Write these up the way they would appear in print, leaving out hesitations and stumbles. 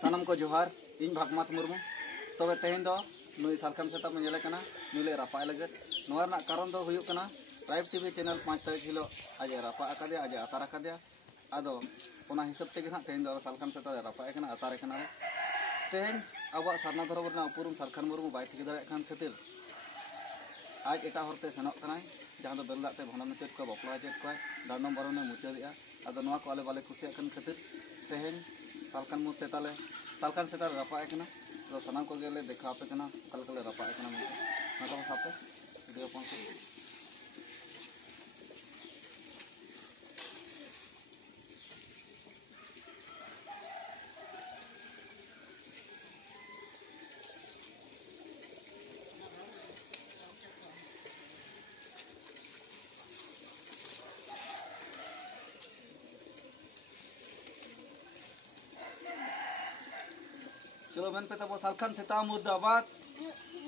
सानम को जोहार इन भागमात मुर्मू तबे तेहेन दो नुई सालकान सेता में नेले कना नुले रापा लगत नोर ना कारण दो हुयुक कना ट्राइब टीवी चैनल 5 तारीख हिलो आज रापा अकादे आज अतार अकादे आदो ओना हिसाब तेगे ना तेहेन दो सालकान सेता रापा कना अतार कना तेहेन अब सारना धर्म रना उपुरुम सालकान मुर्मू बाय ठिक दाड़े खान खातिर आज एटा हरते सेनक कना जहां दो बेलदाते भनन चेत को बपला चेत को दानम बरने मुचादिया आदो नोआ को आले बाले खुशिया कन खातिर तेहेन सालकान मुर सेताले सालकान सेता रापा कना तो सनाम को गेले देखा पे कना कल कल रापा कना मैं मतलब सापे वीडियो फोन चलो मैन पे तो सालकान सेता मुर्दाबाद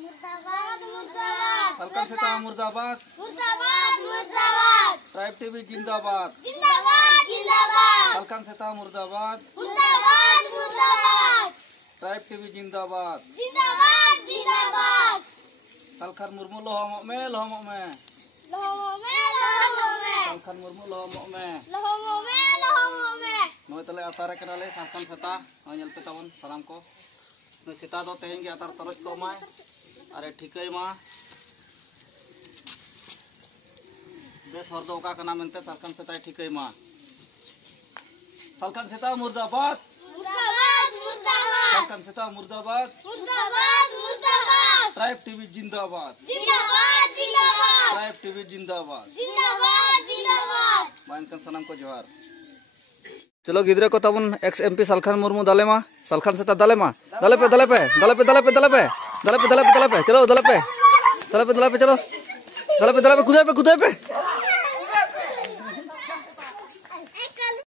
मुर्दाबाद मुर्दाबाद सालकान सेता मुर्दाबाद मुर्दाबाद मुर्दाबाद ट्राइब टीवी जिंदाबाद जिंदाबाद जिंदाबाद सालकान सेता मुर्दाबाद मुर्दाबाद मुर्दाबाद ट्राइब टीवी जिंदाबाद जिंदाबाद जिंदाबाद सालकान मुर्मू लोहमो में लोहमो में सालकान मुर्मू लोहमो में लोहमो में नोय तले अतारे कनाले सालकान सेता नोय पे तबन सलाम को नोय सेता दो तेहेन गे अतार तरज को माय अरे ठिकई मा बेस हर दो का कना मेनते सालकान सेता ठिकई मा सालकान सेता मुर्दाबाद मुर्दाबाद मुर्दाबाद सालकान सेता मुर्दाबाद मुर्दाबाद मुर्दाबाद ट्राइब टीवी जिंदाबाद जिंदाबाद जिंदाबाद ट्राइब टीवी जिंदाबाद जिंदाबाद जिंदाबाद मानकन सनम को जोहार चलो गिद्रे को तबन एक्स एमपी सालकान मुर्मू दाले मा सालकान सेता दाले मा दाले पे दाले पे दाले पे दाले पे दाले पे दाले पे दाले पे दाले पे चलो दाले पे चलो दाले पे दाले पे कूदे पे